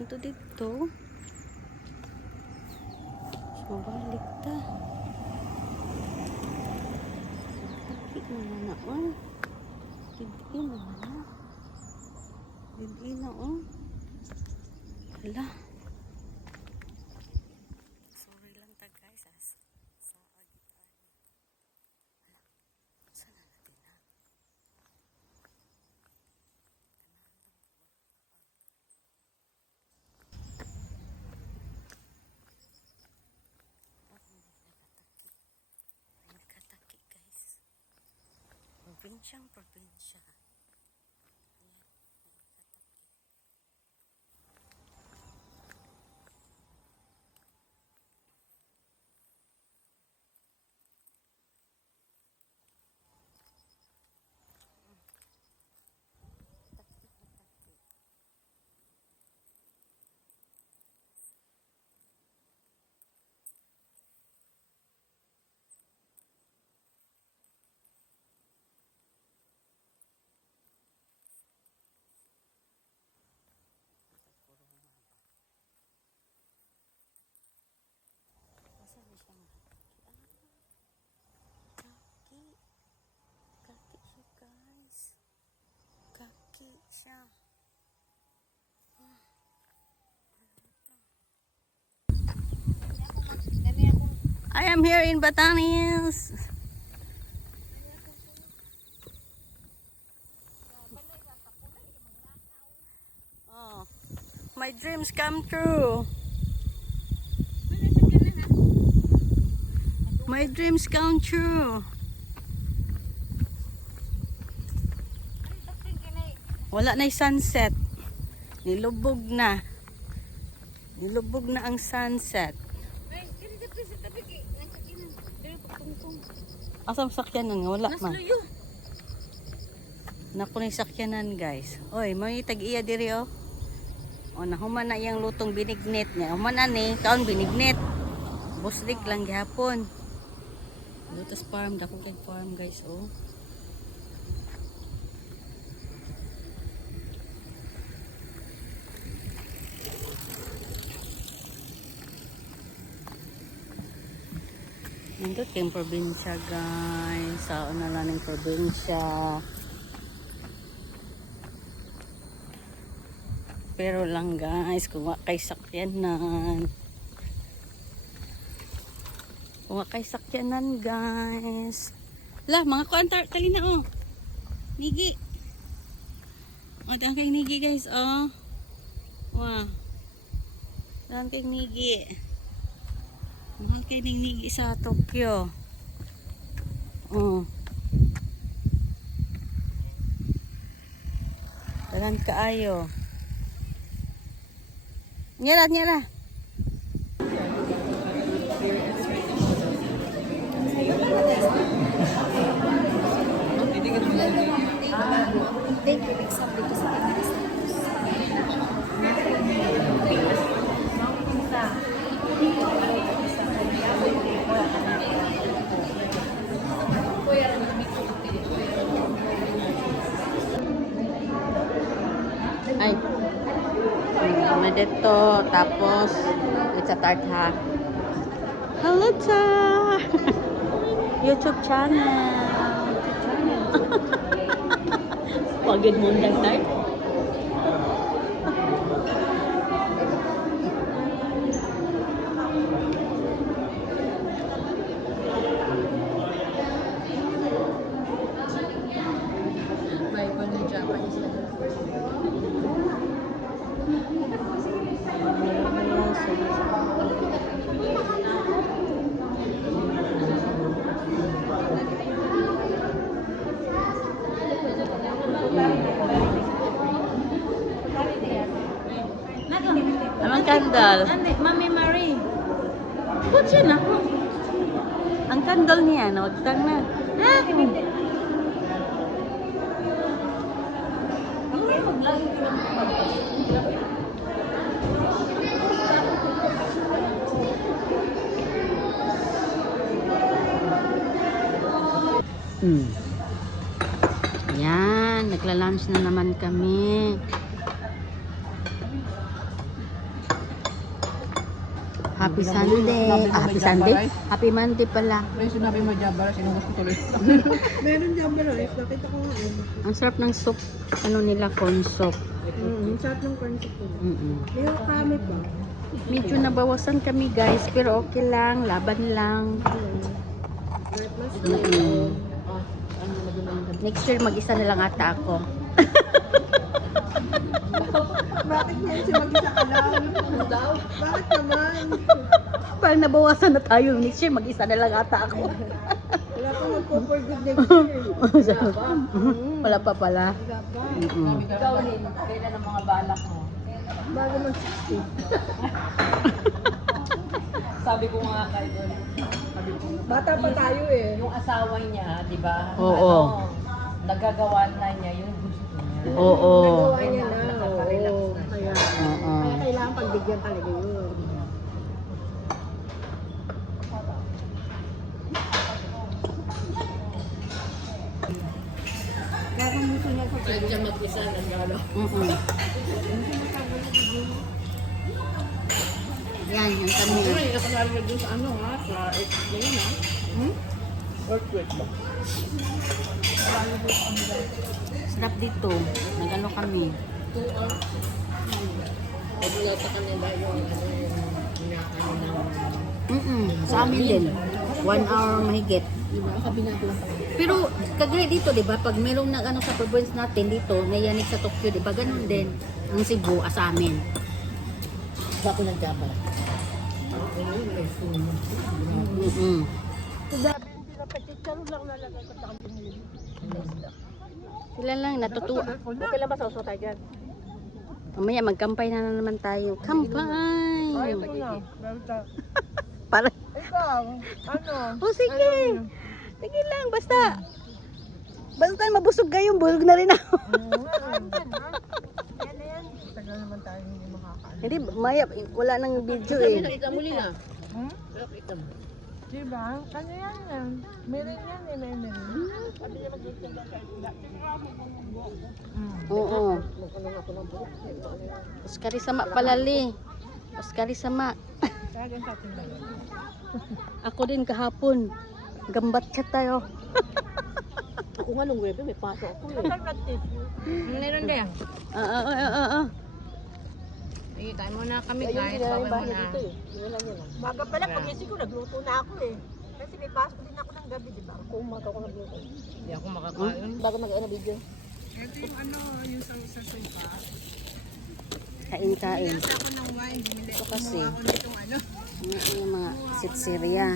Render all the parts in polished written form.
Anto dito? Mabalik ta. Takik na na oh. Didin na na. Didin na oh. Hala. Sorry lang ta guys. Sa agitan. Hala. Sana natin na. Probinsyang probinsya. Kaki siya. I am here in Batanes. Oh, my dreams come true. My dreams come true. Wala na yung sunset. Nilubog na. Nilubog na ang sunset. Asam sakyanan nga? Wala ma. Naku na yung sakyanan guys. Oy, may tag-iya diri oh. O, nahuman na yung lutong binignit niya. Human na ni, kaon binignit. Buslik lang gihapon. Lotus farm, dako kay farm guys oh. Nandito kayong probinsya guys. Saan na lang ng probinsya. Pero lang guys, kung kay sakyanan. Kung kay sakyanan guys. Lah, mga kuantar, tali na oh. Nigi. O, dahil kay nigi guys oh. Wow. Dahil kay nigi. Mahal kayo nigi sa Tokyo. Oh. Dagan kaayo. Nyala, nyala. Ay. Dito, tapos it's a tart ha. Hello cha. YouTube channel. Pagod mo ng tart. Bible na Japanese na. Anong candle? Mami Marie. Kutsi na ako. Ang candle niya, nawagtang na. Ah, Yan, nagla-lunch na naman kami. Happy Sunday. Happy Sunday? Happy Monday pala. may sinabi mo Jabara, sinungas ko tuloy. Meron Jabara rice. Nakita ko nga yun. Ang sarap ng soup. Ano nila, corn soup. Sarap ng corn soup ko. Mm-mm. May kami pa. Medyo nabawasan kami guys, pero okay lang, laban lang. Mm-mm. Next year mag-isa na lang ata ako. Bakit ngayon si mag-isa ka lang? Bakit naman? Parang nabawasan na tayo. Next year mag-isa na lang ata ako. Wala pa nagpo-for good next year. Wala pa pala. Mm-mm. Ikaw din, kailan ang mga balak mo? Bago mag-60. Sabi ko nga kay Don, Bata pa tayo eh. yung asawa niya, di ba? Oo. Nagagawa na niya yung gusto niya. Oo. Nagawa niya na. Nakaka-relax Oo. na Kaya, Oo. kaya kailangan pagbigyan talaga yun. Kaya kung gusto niya sa Kahit siya mag-isa, nagano. Mm-mm. Yan, yung kami. Nakasali na dun sa ano ha, sa explain ha. Earthquake ba? Sarap dito. Nag-ano kami. 2 hours. Pagulaw pa kanila yung ano yung hinakain ng... Sa amin din. 1 hour mahigit. Diba? Sabi natin. Pero kagaya dito, 'di ba? Pag merong nag-ano sa province natin dito, nayanig sa Tokyo, 'di ba? Ganun din ang Cebu sa amin. Ba ako nagdabal? May sumo. Mm. Sila lang natutuwa. Okay lang ba sa uso tayo dyan? Mamaya magkampay na naman tayo. Kampay! Ay, ito na. Para. Ikaw, ano? Oh, sige. Sige lang, basta. Basta mabusog kayo, busog na rin ako. Yan na yan. Tagal naman tayo hindi makakaano. Hindi, Maya, wala nang video eh. Nakita mo nila. Hmm? Nakita mo. Diba? Ano yan yan? Meron yan eh, may meron. Sabi niya mag-itinda sa isda. Oo. Magkanong ako ng buhok. Oskari sama palali. Oskari sama. Talagang sa atin lang. Ako din kahapon. Gambat chat tayo. Ako nga nung Webe, may paso ako eh. Meron din. Sige, kain muna kami guys. Babay muna. Baga pala, pagising ko, nagluto na ako eh. Kasi may pasok din ako ng gabi, di ba? Ako umaga ko nagluto. Hindi ako makakain. Bago mag-ano video. Ito yung ano, yung sa sofa. Kain-kain. Nasa ako ng wine, bumili Ito kasi. ako nitong ano. Yung mga sitseria.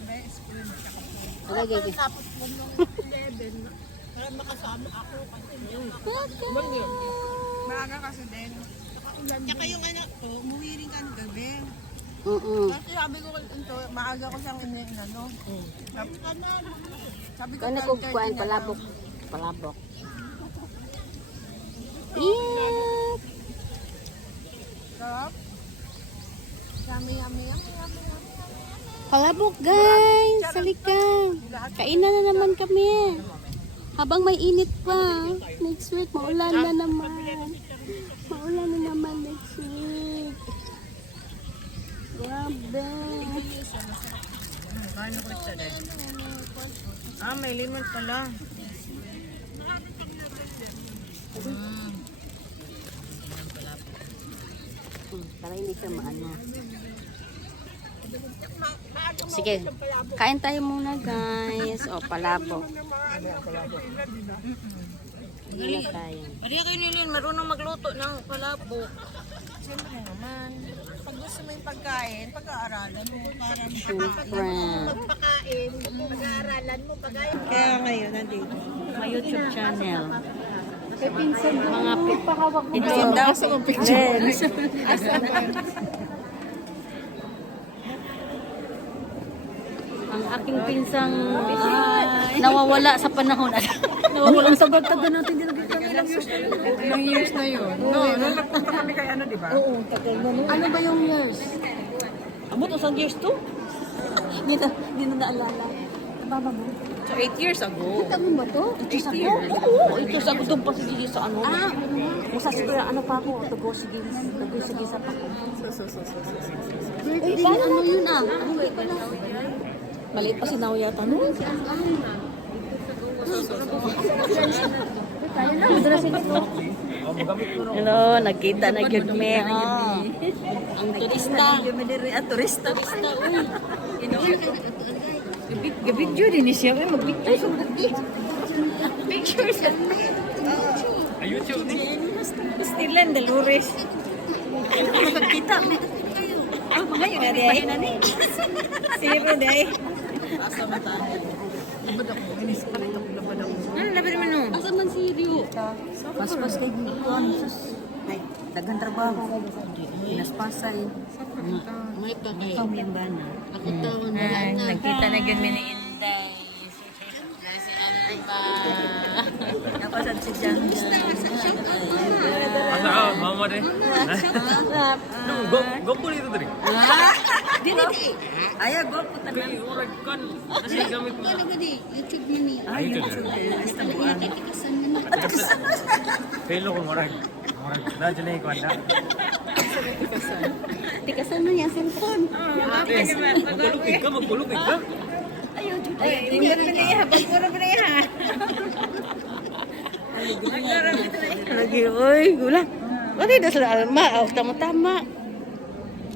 Best friend, tsaka po. Lagay. Tapos po nung 11, para makasama ako kasi yung maaga kasi din. Tsaka yung anak ko, umuwi rin ka ng gabi. Kasi sabi ko ito, maaga ko siyang inano. Sabi ko, Kaya nagkukuhaan, palabok. Palabok. Yeah. Sarap. Yummy, yummy, yummy, yummy, yummy. Palabok guys. Salika. Kainan na naman kami. Habang may init pa. Next week, maulan na naman. Maulan na naman next week. Grabe. Kain ako isa din. May lemon pala. Para hindi siya maano. Sige, kain tayo muna guys. O, palabok. Hindi na tayo. Maria kayo nilin, marunong magluto ng palabok. Siyempre naman, pag gusto mo yung pagkain, pag-aaralan mo. Siyempre. Pagpakain, pag-aaralan mo, pag-aaralan. Kaya ngayon, nandito. My YouTube channel. Mga ito daw. Ang aking pinsang nawawala sa panahon. Nawawala sa bagtaga natin. Ilang years na yun? No, nung nagpunta kami kay ano, di ba? Oo, tagal na nun. Ano ba yung years? Amot, usang years to? Hindi na naalala. Baba mo? So, 8 years ago. Kita mo ba to? 8 years? Oo, 8 years ako doon pa sige sa ano. Musa siguro ano pa ako, tugo sige sa pa ko. Eh, ano yun ah? Hindi ko na. Maliit pa si Nao yata no? Hello, nagkita na gyud me. Ang turista. Turista. Uy. Gabidyo din siya. Mag-picture sa picture sa YouTube ni. Stilan, Dolores. Kita. Ngayon na rin. Sige day. Asa man tayo? Labad ako. Inis pa rin ako. Labad ako. Ano labi naman no? Asa man si Rio? Paspas kay Gikuan. Ay, dagang trabaho. Pinaspasay. May pa kay. Pamiyambana. Ako tawon na lang. Nagkita na yun ni Inday. Si Alba. Napasad si Jang. Asa ka, mama deh. Go po dito diri. Dili. Ayaw, go po tayo. Kay urag kan. Kasi gamit mo. YouTube mo ni. Ay, YouTube. Basta buwan. Pelo ko murag. Murag na jud ko na. Tikasan mo yung cellphone. Magpulupig ka. Ayaw, Judy. Tingnan mo na yan. Pagpuro mo na yan. Lagi, oy, gula. Wala na sa alma. Tama-tama.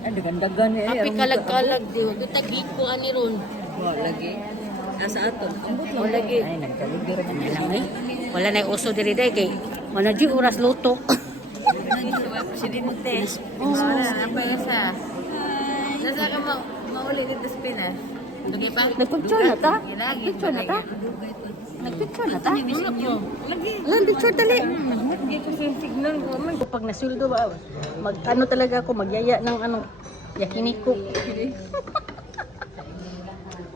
Ang dagan-dagan eh. Api kalag-kalag di. Kita giko ani ron. Lagi. Nasa ato. O lagi. Ay, nagkaligir man na lang eh. Wala na yung uso diri day kay wala di oras luto. Presidente. Apa yasa? Nasa ka mauli dito sa Pinas? Lagi pa? Nagpicture na ta? Nagpicture na ta? Nagpicture na ta? Alam, picture tali. Signal ko. Pag nasuldo ba, ano talaga ako, magyaya ng ano, yakiniko.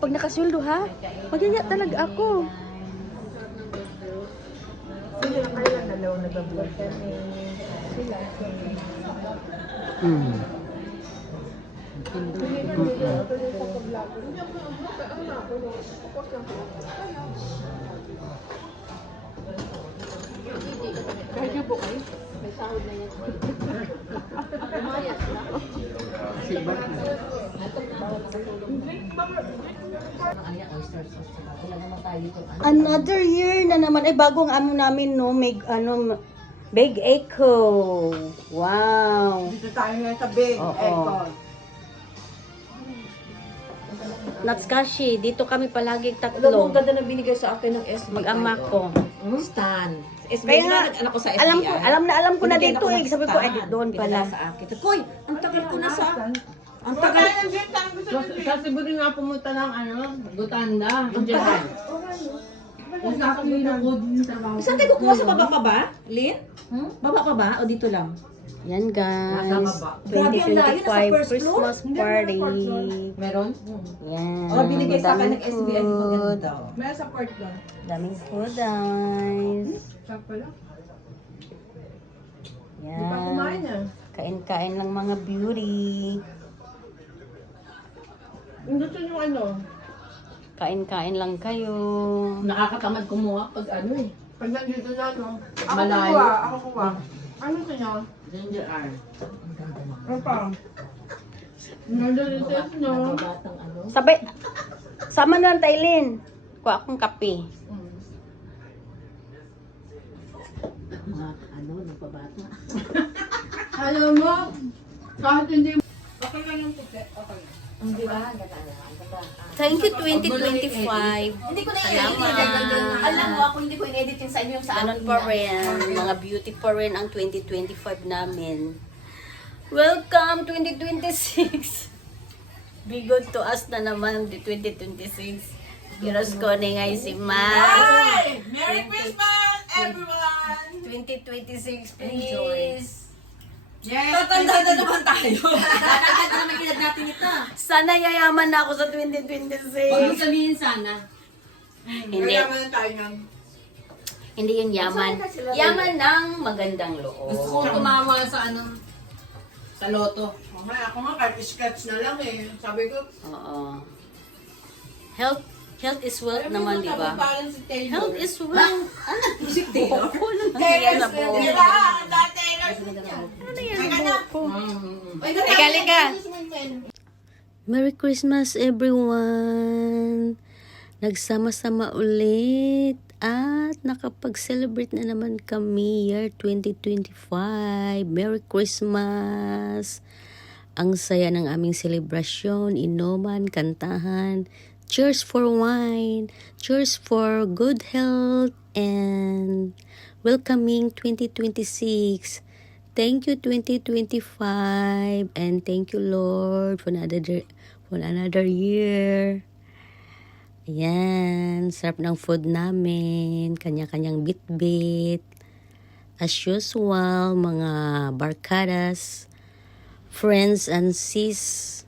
Pag nakasuldo ha, magyaya talaga ako. Hmm. Another year na naman. Ay, bagong amo namin, no? May, ano, Big Echo. Wow. Dito tayo nga sa Big Echo. Natsukashi, dito kami palagi Alam mo, tatlo. ang ganda na binigay sa akin ng SBI. Mag-ama ko. Stan. SBI, Kaya, anak ko sa SBI. alam ko na Binigyan dito ako eh. ng Sabi ko, ay, stand. doon Pinadala pala. sa akin. Koy, ang tagal ko na sa... Ang tagal. Sa Cebu din nga pumunta ng ano, Butanda, Indian. Kasi ako yung nag-good yung trabaho. Saan tayo kukuha sa baba pa ba, Lynn? Baba pa ba? O dito lang? Yan guys. Grabe, ang layo. Nasa 2025 first floor? Christmas party. Meron? Yan. O, binigay sa akin ng Daming SBI. food. Maganda. May support doon. Daming food guys. Siya pala. Yan. Di pa kumain ah. Kain-kain lang mga beauty. Yung gusto nyo ano, Kain-kain lang kayo. Nakakatamad kumuha pag ano eh. pag nandito na no, ako Malayo. kukuha, ako kukuha. Ano gusto nyo? Ginger ale. Ano pa? Nandito nyo. Batang ano. Sabay. Sama na lang Taylin. Kuha akong kape. Mga ano, nagpabata. Alam mo, kahit hindi, okay lang yung puti, okay lang. Hindi ba? Thank you 2025. Hindi ko na-edit. Alam mo, ako hindi ko in-edit yung sa inyo sa Ganun akin. pa rin. Mga beauty pa rin ang 2025 namin. Welcome 2026. Be good to us na naman the 2026. Kiros ko ni ngay si Ma. Merry Christmas, everyone! 2026, Enjoy. please. Yes! Tatanda na naman tayo. Tatanda naman edad natin ito. Sana yayaman na ako sa 2026. Huwag mo sabihin sana. Hindi. Mayaman na tayo ng... Hindi yung yaman. Yaman ng magandang loob. Gusto ko tumawa sa ano, sa loto. Mamaya ako nga kahit scratch na lang eh. Sabi ko, Oo. Health is wealth naman, di ba? parang si Taylor. Health is wealth. Si Taylor? Nangyayari na po. Ika. Merry Christmas everyone! Nagsama-sama ulit at nakapag-celebrate na naman kami year 2025. Merry Christmas! Ang saya ng aming selebrasyon, inuman, kantahan. Cheers for wine! Cheers for good health and welcoming 2026. Thank you 2025 and thank you Lord for another year. Ayan, sarap ng food namin, kanya-kanyang bit-bit. As usual, mga barkadas, friends and sis.